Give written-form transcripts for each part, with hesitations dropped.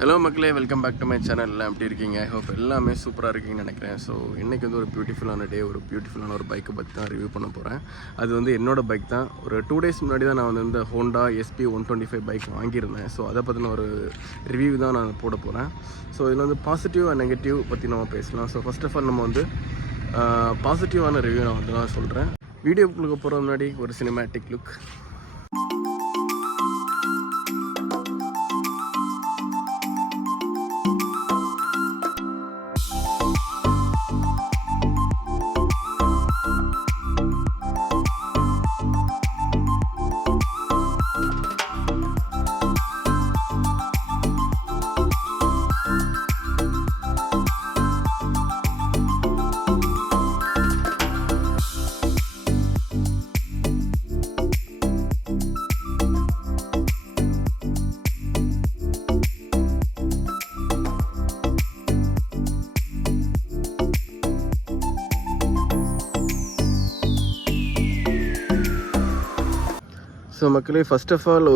Hello மக்களே, welcome back to my channel. எல்லாம் எப்படி இருக்கீங்க? ஐ ஹோப் எல்லாமே சூப்பராக இருக்கீங்கன்னு நினைக்கிறேன். ஸோ இன்றைக்கி வந்து ஒரு பியூட்டிஃபுல்லான டே, ஒரு பியூட்டிஃபுல்லான ஒரு பைக்கை பற்றி தான் ரிவ்யூ பண்ண போகிறேன். அது வந்து என்னோட பைக் தான். ஒரு 2 days முன்னாடி தான் நான் வந்து இந்த ஹோண்டா SP 125 பைக் வாங்கியிருந்தேன். ஸோ அதை பற்றின ஒரு ரிவ்யூ தான் நான் போட போகிறேன். ஸோ இதில் வந்து பாசிட்டிவ் அண்ட் நெகட்டிவ் பற்றி நம்ம பேசலாம். ஸோ ஃபர்ஸ்ட் ஆஃப் ஆல் நம்ம வந்து பாசிட்டிவான ரிவ்யூ நான் சொல்கிறேன். வீடியோக்குள்ளே போகிற முன்னாடி ஒரு சினிமேட்டிக் லுக். ஸோ மக்களே, ஃபர்ஸ்ட் ஆஃப் ஆல்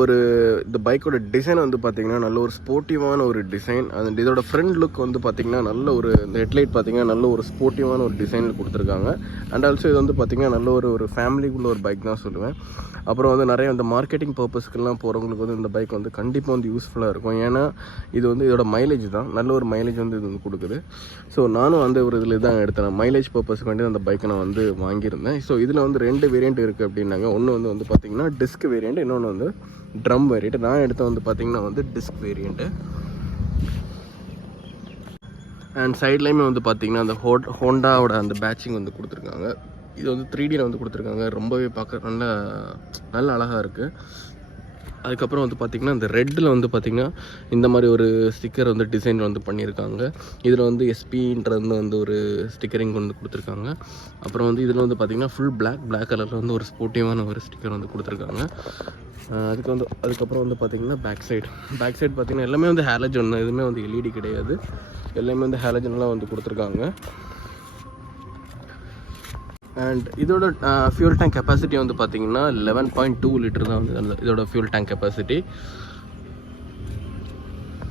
இந்த பைக்கோட டிசைன் வந்து பார்த்திங்கன்னா நல்ல ஒரு ஸ்போர்ட்டிவான ஒரு டிசைன். அந்த இதோட ஃப்ரண்ட் லுக் வந்து பார்த்திங்கன்னா நல்ல இந்த ஹெட்லைட் பார்த்திங்கன்னா நல்ல ஒரு ஸ்போர்ட்டிவான ஒரு டிசைனில் கொடுத்துருக்காங்க. அண்ட் ஆல்சோ இது வந்து பார்த்திங்கன்னா நல்ல ஒரு ஃபேமிலிக்குள்ள ஒரு பைக் தான் சொல்லுவேன். அப்புறம் வந்து நிறைய இந்த மார்க்கெட்டிங் பர்பஸ்க்கெல்லாம் போகிறவங்களுக்கு வந்து இந்த பைக் வந்து கண்டிப்பாக வந்து யூஸ்ஃபுல்லாக இருக்கும். ஏன்னா இது வந்து இதோட மைலேஜ் தான், நல்ல ஒரு மைலேஜ் வந்து இது வந்து கொடுக்குது. ஸோ நானும் அந்த ஒரு இதில் தான் எடுத்தேன். மைலேஜ் பர்பஸ்க்கு வேண்டி அந்த பைக்கை நான் வந்து வாங்கியிருந்தேன். ஸோ இதில் வந்து 2 வேரியண்ட் இருக்குது அப்படின்னாங்க. ஒன்று வந்து பார்த்திங்கன்னா டிஸ்க் வேரியண்ட், இன்னொன்று வந்து ட்ரம் வேரியண்ட். நான் எடுத்த வந்து பார்த்திங்கன்னா வந்து டிஸ்க் வேரியண்ட்டு. அண்ட் சைட்லேயுமே வந்து பார்த்திங்கன்னா அந்த ஹோண்டாவோட அந்த பேட்சிங் வந்து கொடுத்துருக்காங்க. இது வந்து 3Dயில் வந்து கொடுத்துருக்காங்க. ரொம்பவே பார்க்க நல்ல அழகாக இருக்குது. அதுக்கப்புறம் வந்து பார்த்திங்கன்னா இந்த ரெட்டில் வந்து பார்த்திங்கன்னா இந்த மாதிரி ஒரு ஸ்டிக்கர் வந்து டிசைன் வந்து பண்ணியிருக்காங்க. இதில் வந்து SPன்றது வந்து ஒரு ஸ்டிக்கரிங் வந்து கொடுத்துருக்காங்க. அப்புறம் வந்து இதில் வந்து பார்த்திங்கன்னா ஃபுல் பிளாக் கலரில் வந்து ஒரு ஸ்போர்ட்டிவான ஒரு ஸ்டிக்கர் வந்து கொடுத்துருக்காங்க. அதுக்கப்புறம் வந்து பார்த்திங்கன்னா பேக் சைடு பார்த்திங்கன்னா எல்லாமே வந்து ஹாலஜன், எதுவுமே வந்து LED கிடையாது. எல்லாமே வந்து ஹாலஜன்லாம் வந்து கொடுத்துருக்காங்க. அண்ட் இதோட ஃபியூல் டேங்க் கெப்பாசிட்டி வந்து பார்த்திங்கன்னா 11.2 லிட்டர் தான் வந்து இதோட ஃபியூல் டேங்க் கெப்பாசிட்டி.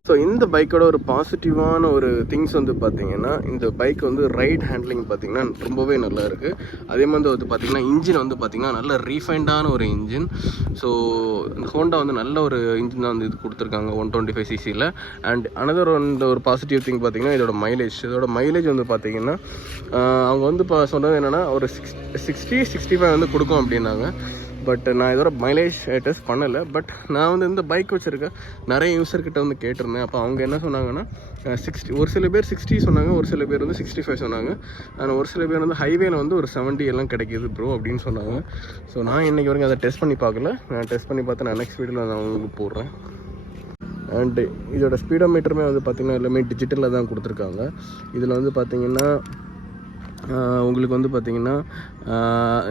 ஸோ இந்த பைக்கோட ஒரு பாசிட்டிவான ஒரு திங்ஸ் வந்து பார்த்திங்கன்னா இந்த பைக் வந்து ரைட் ஹேண்ட்லிங் பார்த்திங்கன்னா ரொம்பவே நல்லா இருக்குது. அதே மாதிரி வந்து பார்த்திங்கன்னா இன்ஜின் வந்து பார்த்திங்கன்னா நல்ல ரீஃபைண்டான ஒரு இன்ஜின். ஸோ இந்த ஹோண்டா வந்து நல்ல ஒரு இன்ஜின் தான் வந்து இது கொடுத்துருக்காங்க 125cc. அண்ட் அனதர் ஒரு பாசிட்டிவ் திங் பார்த்திங்கன்னா இதோட மைலேஜ் வந்து பார்த்திங்கன்னா அவங்க வந்து இப்போ சொன்னது என்னென்னா ஒரு 60-65 வந்து கொடுக்கும் அப்படின்னாங்க. பட் நான் இதோட மைலேஜ் டெஸ்ட் பண்ணலை. பட் நான் வந்து இந்த பைக் வச்சுருக்கேன் நிறைய யூஸர்கிட்ட வந்து கேட்டிருந்தேன். அப்போ அவங்க என்ன சொன்னாங்கன்னா 60, ஒரு சில பேர் 60 சொன்னாங்க, ஒரு சில பேர் வந்து 65 சொன்னாங்க. ஆனால் ஒரு சில பேர் வந்து ஹைவேல வந்து ஒரு 70 எல்லாம் கிடைக்கிது ப்ரோ அப்படின்னு சொன்னாங்க. ஸோ நான் இன்றைக்கி வரைக்கும் அதை டெஸ்ட் பண்ணி பார்க்கல. நான் டெஸ்ட் பண்ணி பார்த்து நான் நெக்ஸ்ட் வீடியோவில் நான் உங்களுக்கு போடுறேன். அண்டு இதோட ஸ்பீடோமீட்டருமே வந்து பார்த்திங்கன்னா எல்லாமே டிஜிட்டலில் தான் கொடுத்துருக்காங்க. இதில் வந்து பார்த்திங்கன்னா உங்களுக்கு வந்து பார்த்திங்கன்னா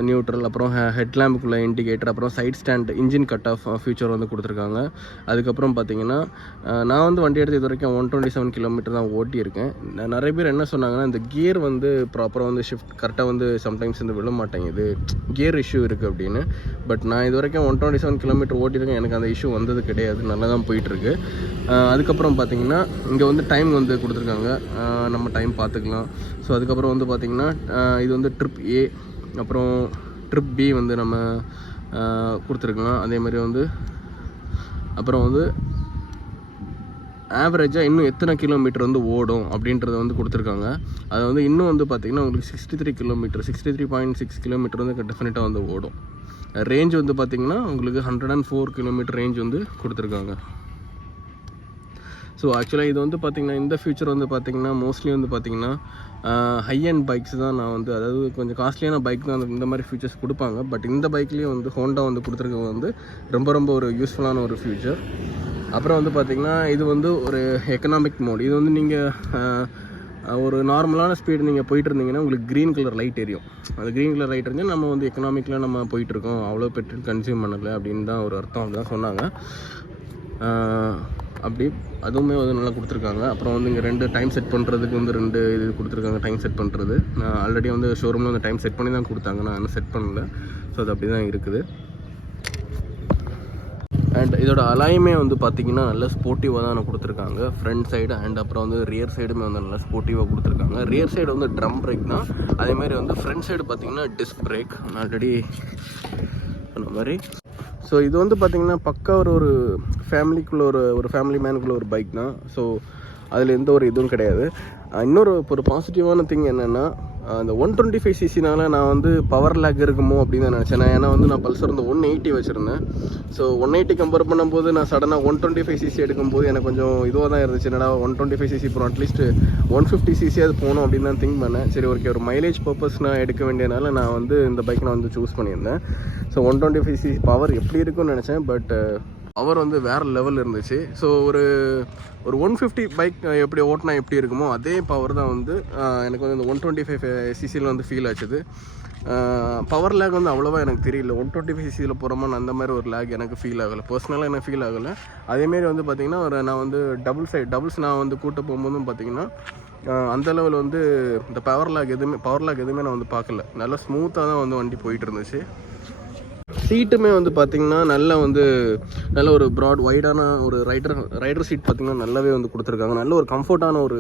நியூட்ரல், அப்புறம் ஹெட்லாம்புக்குள்ளே இண்டிகேட்டர், அப்புறம் side stand, engine cut off feature வந்து கொடுத்துருக்காங்க. அதுக்கப்புறம் பார்த்திங்கன்னா நான் வந்து வண்டி எடுத்து இது வரைக்கும் 127 கிலோமீட்டர் தான் ஓட்டியிருக்கேன். நிறைய பேர் என்ன சொன்னாங்கன்னா இந்த கியர் வந்து ப்ராப்பராக வந்து ஷிஃப்ட் கரெக்டாக வந்து சம்டைம்ஸ் வந்து விழ மாட்டேங்குது, கியர் இஷ்யூ இருக்குது அப்படின்னு. பட் நான் இது வரைக்கும் 127 கிலோமீட்டர் ஓட்டியிருக்கேன், எனக்கு அந்த இஷ்யூ வந்தது கிடையாது, நல்லா தான் போயிட்டுருக்கு. அதுக்கப்புறம் பார்த்திங்கன்னா இங்கே வந்து டைம் வந்து கொடுத்துருக்காங்க, நம்ம டைம் பார்த்துக்கலாம். ஸோ அதுக்கப்புறம் வந்து பார்த்திங்கன்னா இது வந்து ட்ரிப் A, அப்புறம் ட்ரிப் B வந்து நம்ம கொடுத்துருக்கலாம். அதே மாதிரி வந்து அப்புறம் வந்து ஆவரேஜாக இன்னும் எத்தனை கிலோமீட்டர் வந்து ஓடும் அப்படின்றத வந்து கொடுத்துருக்காங்க. அது வந்து இன்னும் வந்து பார்த்திங்கன்னா உங்களுக்கு 63.6 கிலோமீட்டர் வந்து டெஃபினட்டாக வந்து ஓடும். ரேஞ்ச் வந்து பார்த்திங்கன்னா உங்களுக்கு 104 கிலோமீட்டர் ரேஞ்ச் வந்து கொடுத்துருக்காங்க. ஸோ ஆக்சுவலாக இது வந்து பார்த்திங்கன்னா இந்த ஃபியூச்சர் வந்து பார்த்திங்கன்னா மோஸ்ட்லி வந்து பார்த்திங்கன்னா ஹை அண்ட் பைக்ஸ் தான் நான் வந்து, அதாவது கொஞ்சம் காஸ்ட்லியான பைக் தான் இந்த மாதிரி ஃபியூச்சர்ஸ் கொடுப்பாங்க. பட் இந்த பைக்லேயும் வந்து ஹோண்டா வந்து கொடுத்துருக்கிறது வந்து ரொம்ப ஒரு யூஸ்ஃபுல்லான ஒரு ஃபியூச்சர். அப்புறம் வந்து பார்த்திங்கன்னா இது வந்து ஒரு எக்கனாமிக் மோட். இது வந்து நீங்கள் ஒரு நார்மலான ஸ்பீடு நீங்கள் போயிட்டு இருந்தீங்கன்னா உங்களுக்கு க்ரீன் கலர் லைட் எரியும். அந்த க்ரீன் கலர் லைட் இருந்தால் நம்ம வந்து எக்கனாமிக்கில் நம்ம போயிட்டுருக்கோம், அவ்வளோ பெட்ரோல் கன்சியூம் பண்ணலை அப்படின்னு தான் ஒரு அர்த்தம், அப்படிதான் சொன்னாங்க. அப்படி அதுவுமே வந்து நல்லா கொடுத்துருக்காங்க. அப்புறம் வந்து இங்கே 2 டைம் செட் பண்ணுறதுக்கு வந்து 2 இது கொடுத்துருக்காங்க, டைம் செட் பண்ணுறது. நான் ஆல்ரெடி வந்து ஷோரூமில் வந்து டைம் செட் பண்ணி தான் கொடுத்தாங்க, நான் இன்னும் செட் பண்ணல. ஸோ அது அப்படி தான் இருக்குது. அண்ட் இதோட அலாயுமே வந்து பார்த்திங்கன்னா நல்ல ஸ்போர்ட்டிவாக தான் கொடுத்துருக்காங்க. ஃப்ரண்ட் சைடு அண்ட் அப்புறம் வந்து ரியர் சைடுமே வந்து நல்லா ஸ்போர்ட்டிவாக கொடுத்துருக்காங்க. ரியர் சைடு வந்து ட்ரம் பிரேக் தான், அதேமாதிரி வந்து ஃப்ரண்ட் சைடு பார்த்திங்கன்னா டிஸ்க் பிரேக் ஆல்ரெடி சொன்ன மாதிரி. ஸோ இது வந்து பார்த்திங்கன்னா பக்கா ஒரு ஃபேமிலிக்குள்ளே ஒரு ஃபேமிலி மேனுக்குள்ளே ஒரு பைக் தான். ஸோ அதில் எந்த ஒரு இதுவும் கிடையாது. இன்னொரு பாசிட்டிவான திங் என்னென்னா, அந்த 125cc நான் வந்து பவர் லேக் இருக்குமோ அப்படின்னு தான் நினச்சேன். ஏன்னா வந்து நான் பல்சர் வந்து 180 வச்சுருந்தேன். ஸோ 180 கம்பேர் பண்ணும்போது நான் சடனாக 125cc எடுக்கும்போது எனக்கு கொஞ்சம் இதுவாக தான் இருந்துச்சு. என்னடா 125cc போகிறோம், அட்லீஸ்ட் 150cc அது போகணும் அப்படின்னு தான் திங்க் பண்ணேன். சரி ஓகே, ஒரு மைலேஜ் பர்பஸ் நான் எடுக்க வேண்டியனால நான் வந்து இந்த பைக் நான் வந்து சூஸ் பண்ணியிருந்தேன். ஸோ 125cc பவர் எப்படி இருக்குன்னு நினச்சேன், பட் பவர் வந்து வேறு லெவல் இருந்துச்சு. ஸோ ஒரு 150 பைக் எப்படி ஓட்டினா எப்படி இருக்குமோ அதே பவர் தான் வந்து எனக்கு வந்து இந்த 125cc வந்து ஃபீல் ஆச்சுது. பவர் லேக் வந்து அவ்வளோவா எனக்கு தெரியல. 125cc போகிறோமா அந்த மாதிரி ஒரு லேக் எனக்கு ஃபீல் ஆகலை, பர்சனலாக எனக்கு ஃபீல் ஆகலை. அதேமாரி வந்து பார்த்திங்கன்னா நான் வந்து டபுள்ஸ் நான் வந்து கூட்ட போகும்போதும் பார்த்திங்கன்னா அந்த லெவல் வந்து இந்த பவர் லேக் எதுவுமே நான் வந்து பார்க்கல. நல்லா ஸ்மூத்தாக தான் வந்து வண்டி போயிட்டு இருந்துச்சு. சீட்டுமே வந்து பார்த்திங்கன்னா நல்ல ஒரு ப்ராட் வைடான ஒரு ரைடர் சீட் பார்த்திங்கன்னா நல்லாவே வந்து கொடுத்துருக்காங்க. நல்ல ஒரு கம்ஃபர்ட்டான ஒரு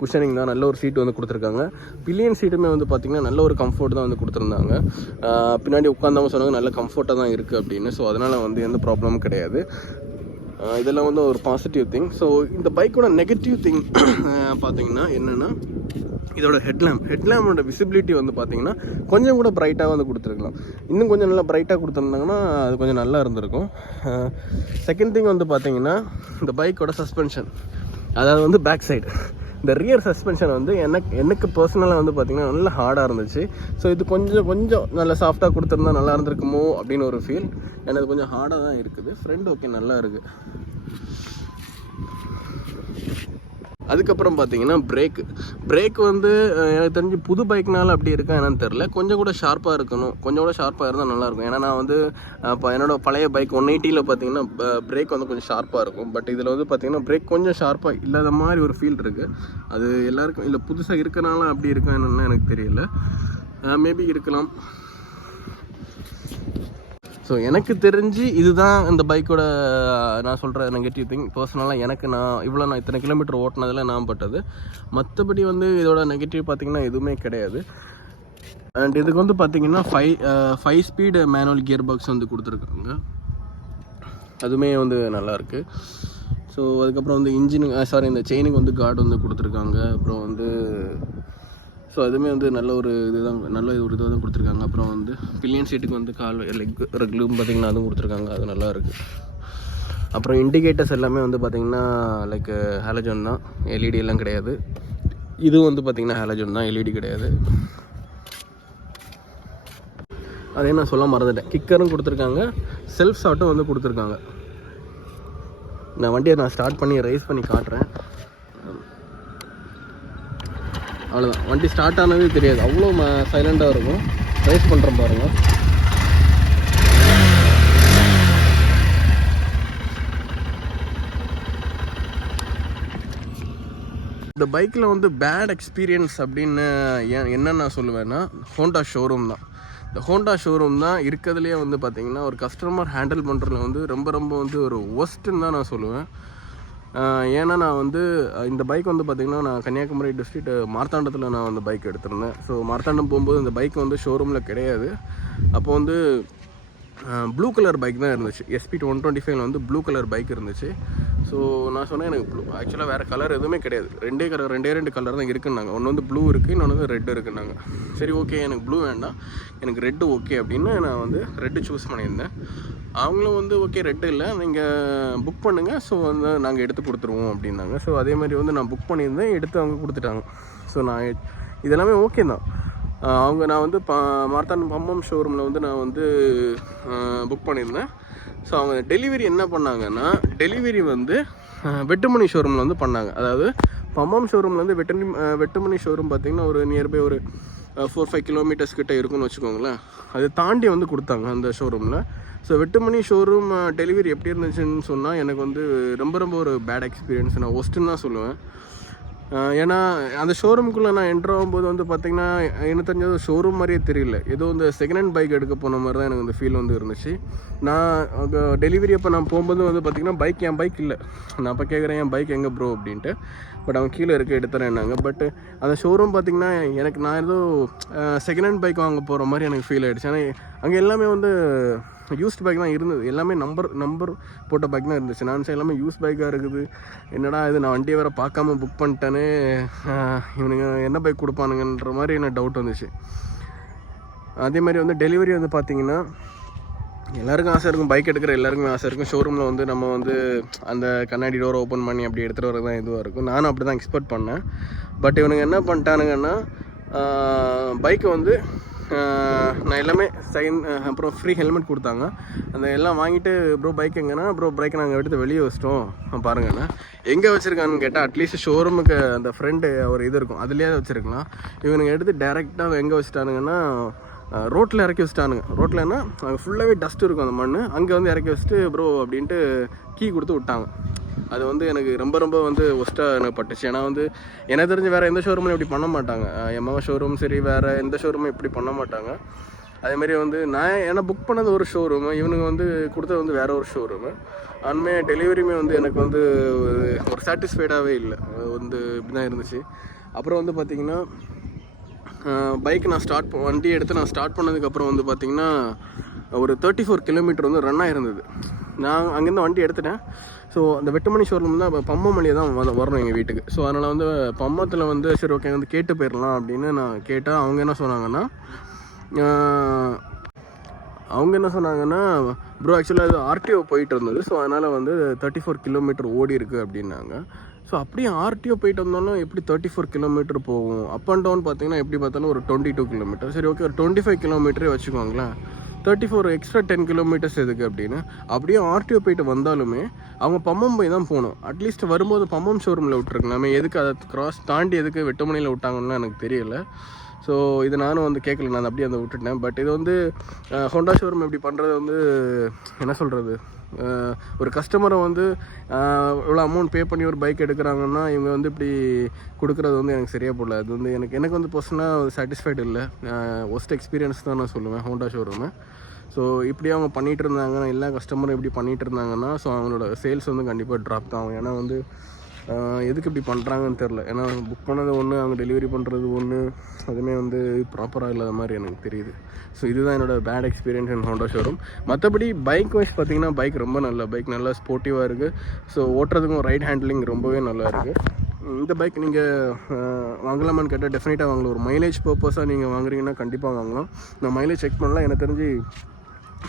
குஷனிங் தான், நல்ல ஒரு சீட்டு வந்து கொடுத்துருக்காங்க. பில்லியன் சீட்டுமே வந்து பார்த்திங்கன்னா நல்ல ஒரு கம்ஃபர்ட் தான் வந்து கொடுத்துருந்தாங்க. பின்னாடி உட்காந்தவங்க சொன்னாங்க நல்ல கம்ஃபர்ட்டாக தான் இருக்குது அப்படின்னு. ஸோ அதனால் வந்து எந்த ப்ராப்ளமும் கிடையாது. இதெல்லாம் வந்து ஒரு பாசிட்டிவ் திங். ஸோ இந்த பைக்கோட நெகட்டிவ் திங் பார்த்திங்கன்னா என்னென்னா, இதோட ஹெட்லேம்போட விசிபிலிட்டி வந்து பார்த்திங்கன்னா கொஞ்சம் கூட பிரைட்டாக வந்து கொடுத்துருக்கலாம். இன்னும் கொஞ்சம் நல்லா பிரைட்டாக கொடுத்துருந்தாங்கன்னா அது கொஞ்சம் நல்லா இருந்திருக்கும். செகண்ட் திங் வந்து பார்த்திங்கன்னா இந்த பைக்கோட சஸ்பென்ஷன், அதாவது வந்து பேக் சைடு இந்த ரியர் சஸ்பென்ஷன் வந்து எனக்கு பர்சனலாக வந்து பார்த்திங்கன்னா நல்லா ஹார்டாக இருந்துச்சு. ஸோ இது கொஞ்சம் நல்லா சாஃப்டாக கொடுத்துருந்தா நல்லா இருந்திருக்குமோ அப்படின்னு ஒரு ஃபீல். ஏன்னா அது கொஞ்சம் ஹார்டாக தான் இருக்குது. ஃப்ரண்ட் ஓகே நல்லா இருக்குது. அதுக்கப்புறம் பார்த்தீங்கன்னா பிரேக் வந்து எனக்கு தெரிஞ்சு புது பைக்னால அப்படி இருக்கா என்னன்னு தெரில. கொஞ்சம் கூட ஷார்ப்பாக இருக்கணும், கொஞ்சம் கூட ஷார்ப்பாக இருந்தால் நல்லாயிருக்கும். ஏன்னா நான் வந்து இப்போ என்னோடய பழைய பைக் 180 பார்த்தீங்கன்னா பிரேக் வந்து கொஞ்சம் ஷார்ப்பாக இருக்கும். பட் இதில் வந்து பார்த்திங்கன்னா பிரேக் கொஞ்சம் ஷார்ப்பாக இல்லாத மாதிரி ஒரு ஃபீல் இருக்குது. அது எல்லாருக்கும் இல்லை புதுசாக இருக்கனால அப்படி இருக்கா என்னன்னு எனக்கு தெரியல, மேபி இருக்கலாம். ஸோ எனக்கு தெரிஞ்சு இதுதான் இந்த பைக்கோட நான் சொல்கிற நெகட்டிவ் திங். பர்சனலாக நான் இத்தனை கிலோமீட்டர் ஓட்டினதில் நான் பட்டது. மற்றபடி வந்து இதோட நெகட்டிவ் பார்த்திங்கன்னா எதுவுமே கிடையாது. அண்ட் இதுக்கு வந்து பார்த்திங்கன்னா 5 ஸ்பீடு மேனுவல் கியர் பாக்ஸ் வந்து கொடுத்துருக்காங்க. அதுவுமே வந்து நல்லாயிருக்கு. ஸோ அதுக்கப்புறம் வந்து இந்த செயினுக்கு வந்து கார்டு வந்து கொடுத்துருக்காங்க. அப்புறம் வந்து ஸோ அதுவுமே வந்து நல்ல ஒரு இதாக தான் கொடுத்துருக்காங்க. அப்புறம் வந்து பில்லியன் சீட்டுக்கு வந்து லெக் ரெக்லூம் பார்த்திங்கன்னா அதுவும் கொடுத்துருக்காங்க, அது நல்லா இருக்குது. அப்புறம் இண்டிகேட்டர்ஸ் எல்லாமே வந்து பார்த்திங்கன்னா லைக் ஹாலஜன் தான், எல்இடி எல்லாம் கிடையாது. இதுவும் வந்து பார்த்திங்கன்னா ஹாலஜன் தான், எல்இடி கிடையாது. அதே நான் சொல்ல மறந்துட்டேன், கிக்கரும் கொடுத்துருக்காங்க, செல்ஃப் ஸ்டார்ட்டும் வந்து கொடுத்துருக்காங்க. நான் வண்டியை ஸ்டார்ட் பண்ணி ரைஸ் பண்ணி காட்டுறேன். அவ்வளோதான், வண்டி ஸ்டார்ட் ஆனதே தெரியாது, அவ்வளோ சைலண்டாக இருக்கும். ரைஸ் பண்ணுறேன் பாருங்கள். இந்த பைக்கில் வந்து பேட் எக்ஸ்பீரியன்ஸ் அப்படின்னு என்ன நான் சொல்லுவேன்னா, ஹோண்டா ஷோரூம் தான். இந்த ஹோண்டா ஷோரூம் தான் இருக்கிறதுலேயே வந்து பார்த்திங்கன்னா ஒரு கஸ்டமர் ஹேண்டில் பண்ணுறதுல வந்து ரொம்ப வந்து ஒரு ஒஸ்ட்டுன்னு தான் நான் சொல்லுவேன். ஏன்னா நான் வந்து இந்த பைக் வந்து பார்த்திங்கன்னா நான் கன்னியாகுமரி டிஸ்ட்ரிக்ட் மார்த்தாண்டத்தில் நான் வந்து பைக் எடுத்திருந்தேன். ஸோ மார்த்தாண்டம் போகும்போது இந்த பைக் வந்து ஷோரூமில் கிடையாது. அப்போ வந்து ப்ளூ கலர் பைக் தான் இருந்துச்சு. SP 125 வந்து ப்ளூ கலர் பைக் இருந்துச்சு. ஸோ நான் சொன்னேன் எனக்கு ப்ளூ ஆக்சுவலாக வேறு கலர் எதுவுமே கிடையாது, ரெண்டே கலர் தான் இருக்குன்னாங்க. ஒன்று வந்து ப்ளூ இருக்குது, இன்னொன்று வந்து ரெட் இருக்குன்னாங்க. சரி ஓகே, எனக்கு ப்ளூ வேண்டாம், எனக்கு ரெட்டு ஓகே அப்படின்னு நான் வந்து ரெட்டு சூஸ் பண்ணியிருந்தேன். அவங்களும் வந்து ஓகே ரெட்டு இல்லை, நீங்கள் புக் பண்ணுங்கள், ஸோ வந்து நாங்கள் எடுத்து கொடுத்துருவோம் அப்படின்னாங்க. ஸோ அதே மாதிரி வந்து நான் புக் பண்ணியிருந்தேன், எடுத்து அவங்க கொடுத்துட்டாங்க. ஸோ நான் இதெல்லாமே ஓகே தான். நான் வந்து மார்த்தாண்டம் பம்பம் ஷோரூமில் வந்து நான் வந்து புக் பண்ணியிருந்தேன். ஸோ அவங்க டெலிவரி என்ன பண்ணாங்கன்னா, டெலிவரி வந்து வெட்டுமணி ஷோரூமில் வந்து பண்ணாங்க. அதாவது பம்பம் ஷோரூமில் வந்து வெட்டுமணி ஷோரூம் பார்த்திங்கன்னா ஒரு நியர்பை ஒரு 4-5 கிலோமீட்டர்ஸ் கிட்டே இருக்குன்னு வச்சுக்கோங்களேன். அதை தாண்டி வந்து கொடுத்தாங்க அந்த ஷோரூமில். ஸோ வெட்டுமணி ஷோரூம் டெலிவரி எப்படி இருந்துச்சுன்னு சொன்னால் எனக்கு வந்து ரொம்ப ஒரு பேட் எக்ஸ்பீரியன்ஸ், நான் ஒஸ்ட்டுன்னு தான் சொல்லுவேன். ஏன்னா அந்த ஷோரூமுக்குள்ளே நான் என்ட்ரு ஆகும்போது வந்து பார்த்திங்கன்னா எனக்கு தெரிஞ்சது ஷோரூம் மாதிரியே தெரியல, ஏதோ இந்த செகண்ட் ஹேண்ட் பைக் எடுக்க போன மாதிரி தான் எனக்கு அந்த ஃபீல் வந்து இருந்துச்சு. நான் டெலிவரி அப்போ நான் போகும்போது வந்து பார்த்திங்கன்னா என் பைக் இல்லை. நான் அப்போ கேட்குறேன் என் பைக் எங்கே ப்ரோ அப்படின்ட்டு. பட் அவன் கீழே இருக்க எடுத்துறேன்னாங்க. பட் அந்த ஷோரூம் பார்த்திங்கன்னா எனக்கு நான் ஏதோ செகண்ட் ஹேண்ட் பைக் வாங்க போகிற மாதிரி எனக்கு ஃபீல் ஆகிடுச்சு. ஆனால் அங்கே எல்லாமே வந்து யூஸ்ட் பைக் தான் இருந்தது, எல்லாமே நம்பர் போட்ட பைக் தான் இருந்துச்சு. நான் எல்லாமே யூஸ் பைக்காக இருக்குது, என்னடா இது நான் வண்டியை வேறு பார்க்காம புக் பண்ணிட்டேன்னு, இவனுங்க என்ன பைக் கொடுப்பானுங்கன்ற மாதிரி எனக்கு டவுட் வந்துச்சு. அதே மாதிரி வந்து டெலிவரி வந்து பார்த்திங்கன்னா எல்லாருக்கும் ஆசை இருக்கும், பைக் எடுக்கிற எல்லாருக்குமே ஆசை இருக்கும். ஷோரூமில் வந்து நம்ம வந்து அந்த கண்ணாடி டோரை ஓப்பன் பண்ணி அப்படி எடுத்துகிட்டு வரது தான் இதுவாக இருக்கும். நானும் அப்படி தான் எக்ஸ்பெக்ட் பண்ணேன். பட் இவனுங்க என்ன பண்ணிட்டானுங்கன்னா பைக்கை வந்து நான் எல்லாமே அப்புறம் ஃப்ரீ ஹெல்மெட் கொடுத்தாங்க. அந்த எல்லாம் வாங்கிட்டு ப்ரோ பைக் எங்கன்னா, ப்ரோ பைக்கை நாங்கள் எடுத்து வெளியே வச்சிட்டோம் பாருங்கண்ணா. எங்கே வச்சுருக்கான்னு கேட்டால் அட்லீஸ்ட் ஷோரூமுக்கு அந்த ஃப்ரெண்டு ஒரு இது இருக்கும், அதுலேயே வச்சுருக்கலாம். இவனுங்க எடுத்து டேரெக்டாக எங்கே வச்சுட்டானுங்கன்னா ரோட்டில் இறக்கி வச்சுட்டானுங்க. ரோட்டில்னா அங்கே ஃபுல்லாகவே டஸ்ட் இருக்கும், அந்த மண் அங்கே வந்து இறக்கி வச்சுட்டு ப்ரோ அப்படின்ட்டு கீ கொடுத்து விட்டாங்க. அது வந்து எனக்கு ரொம்ப வந்து ஒஸ்ட்டாக எனக்கு பட்டுச்சு. ஏன்னா வந்து எனக்கு தெரிஞ்சு வேறு எந்த ஷோரூமும் இப்படி பண்ண மாட்டாங்க. எம்மா ஷோரூம் சரி, வேறு எந்த ஷோரூமும் இப்படி பண்ண மாட்டாங்க. அதேமாதிரி வந்து நான் ஏன்னா புக் பண்ணது ஒரு ஷோரூமு, இவனுங்க வந்து கொடுத்தது வந்து வேறு ஒரு ஷோரூமு. அண்மையாக டெலிவரியுமே வந்து எனக்கு வந்து ஒரு சாட்டிஸ்ஃபைடாகவே இல்லை, வந்து இப்படி தான் இருந்துச்சு. அப்புறம் வந்து பார்த்திங்கன்னா பைக் நான் வண்டி எடுத்து நான் ஸ்டார்ட் பண்ணதுக்கப்புறம் வந்து பார்த்திங்கன்னா ஒரு 34 கிலோமீட்டர் வந்து ரன் ஆகிருந்தது. நான் அங்கேருந்து வண்டி எடுத்துட்டேன். ஸோ அந்த வெட்டுமணி ஷோரூம் தான் பம்மமணியை தான் வரணும் எங்கள் வீட்டுக்கு. ஸோ அதனால் வந்து பம்மத்தில் வந்து சரி ஓகே வந்து கேட்டு போயிடலாம் அப்படின்னு நான் கேட்டால் அவங்க என்ன சொன்னாங்கன்னா ப்ரோ ஆக்சுவலாக அது ஆர்டிஓ போயிட்டு இருந்தது. ஸோ அதனால் வந்து 34 கிலோமீட்டர் ஓடி இருக்குது அப்படின்னாங்க. ஸோ அப்படியே ஆர்டிஓ போயிட்டு வந்தாலும் எப்படி 34 கிலோமீட்டர் போகும், அப் அண்ட் டவுன் பார்த்திங்கன்னா எப்படி பார்த்தாலும் ஒரு 22 கிலோமீட்டர். சரி ஓகே ஒரு 25 கிலோமீட்டரே வச்சுக்கோங்களேன். 34 எக்ஸ்ட்ரா 10 கிலோமீட்டர்ஸ் எதுக்கு அப்படின்னு. அப்படியே ஆர்டிஓ போயிட்டு வந்தாலுமே அவங்க பம்மம் போய் தான் போகணும். அட்லீஸ்ட் வரும்போது பம்மம் ஷோரூமில் விட்டுருக்கலாமே, எதுக்கு அதை கிராஸ் தாண்டி எதுக்கு வெட்டுமணியில் விட்டாங்கன்னு எனக்கு தெரியல. ஸோ இது நானும் வந்து கேட்கல, நான் அப்படியே அந்த விட்டுட்டேன். பட் இது வந்து ஹோண்டா ஷோரூம் இப்படி பண்ணுறது வந்து என்ன சொல்கிறது, ஒரு கஸ்டமரை வந்து இவ்வளோ அமௌண்ட் பே பண்ணி ஒரு பைக் எடுக்கிறாங்கன்னா இவங்க வந்து இப்படி கொடுக்குறது வந்து எனக்கு சரியாக போடல. அது வந்து எனக்கு வந்து பர்சனலாக சாட்டிஸ்ஃபைடு இல்லை. ஒஸ்ட் எக்ஸ்பீரியன்ஸ் தான் நான் சொல்லுவேன் ஹோண்டா ஷோரூமு. ஸோ இப்படி அவங்க பண்ணிகிட்டு இருந்தாங்கன்னா, எல்லா கஸ்டமரும் இப்படி பண்ணிகிட்டு இருந்தாங்கன்னா ஸோ அவங்களோட சேல்ஸ் வந்து கண்டிப்பாக ட்ராப் தான் ஆகும். ஏன்னா வந்து எதுக்கு இப்படி பண்ணுறாங்கன்னு தெரில. ஏன்னா புக் பண்ணது ஒன்று, அவங்க டெலிவரி பண்ணுறது ஒன்று, அதுவுமே வந்து ப்ராப்பராக இல்லாத மாதிரி எனக்கு தெரியுது. ஸோ இதுதான் என்னோடய bad experience in Honda showroom. மற்றபடி பைக் வைஸ் பார்த்திங்கன்னா பைக் ரொம்ப நல்ல பைக், நல்லா ஸ்போர்ட்டிவாக இருக்குது. ஸோ ஓட்டுறதுக்கும் ரைட் ஹேண்ட்லிங் ரொம்பவே நல்லா இருக்குது. இந்த பைக் நீங்கள் வாங்கலாமான்னு கேட்டால் டெஃபினட்டாக வாங்கலாம். ஒரு மைலேஜ் பர்பஸாக நீங்கள் வாங்குறீங்கன்னா கண்டிப்பாக வாங்கலாம். நான் மைலேஜ் செக் பண்ணலாம், எனக்கு தெரிஞ்சு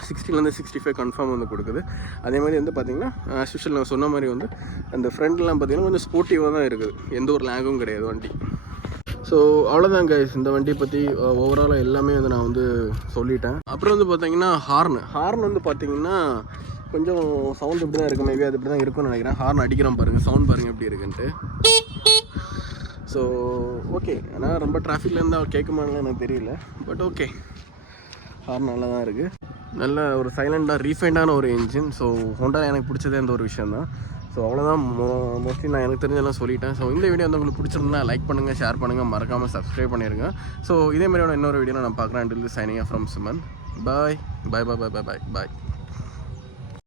60 65 கன்ஃபார்ம் வந்து கொடுக்குது. அதே மாதிரி வந்து பார்த்திங்கன்னா ஆஸ்யூஷுவல் நான் சொன்ன மாதிரி வந்து அந்த ஃப்ரண்ட்லாம் பார்த்திங்கன்னா கொஞ்சம் ஸ்போர்ட்டிவாக தான் இருக்குது, எந்த ஒரு லேகும் கிடையாது வண்டி. ஸோ அவ்வளோதான் கைஸ், இந்த வண்டியை பற்றி ஓவராலாக எல்லாமே வந்து நான் வந்து சொல்லிட்டேன். அப்புறம் வந்து பார்த்திங்கன்னா ஹார்ன் வந்து பார்த்திங்கன்னா கொஞ்சம் சவுண்ட் இப்படி தான் இருக்குது, மேபி அது இப்படி தான் இருக்குன்னு நினைக்கிறேன். ஹார்ன் அடிக்கிறோம் பாருங்கள், சவுண்ட் பாருங்கள் எப்படி இருக்குன்ட்டு. ஸோ ஓகே, ஆனால் ரொம்ப டிராஃபிக்கில் இருந்தால் கேட்குமான்னு எனக்கு தெரியல. பட் ஓகே, ஹார்ன் நல்லா தான் இருக்குது. நல்ல ஒரு சைலண்டாக ரீஃபைண்டான ஒரு இன்ஜின். ஸோ ஹோண்டா எனக்கு பிடிச்சதே அந்த ஒரு விஷயம் தான். ஸோ அவ்வளோதான், மோஸ்ட்லி நான் எனக்கு தெரிஞ்செல்லாம் சொல்லிட்டேன். ஸோ இந்த வீடியோ வந்து உங்களுக்கு பிடிச்சிருந்தா லைக் பண்ணுங்கள், ஷேர் பண்ணுங்கள், மறக்காமல் சப்ஸ்கிரைப் பண்ணிடுங்க. ஸோ இதே மாதிரியான இன்னொரு வீடியோ நான் பார்க்குறேன். until this signing off from Suman. Bye.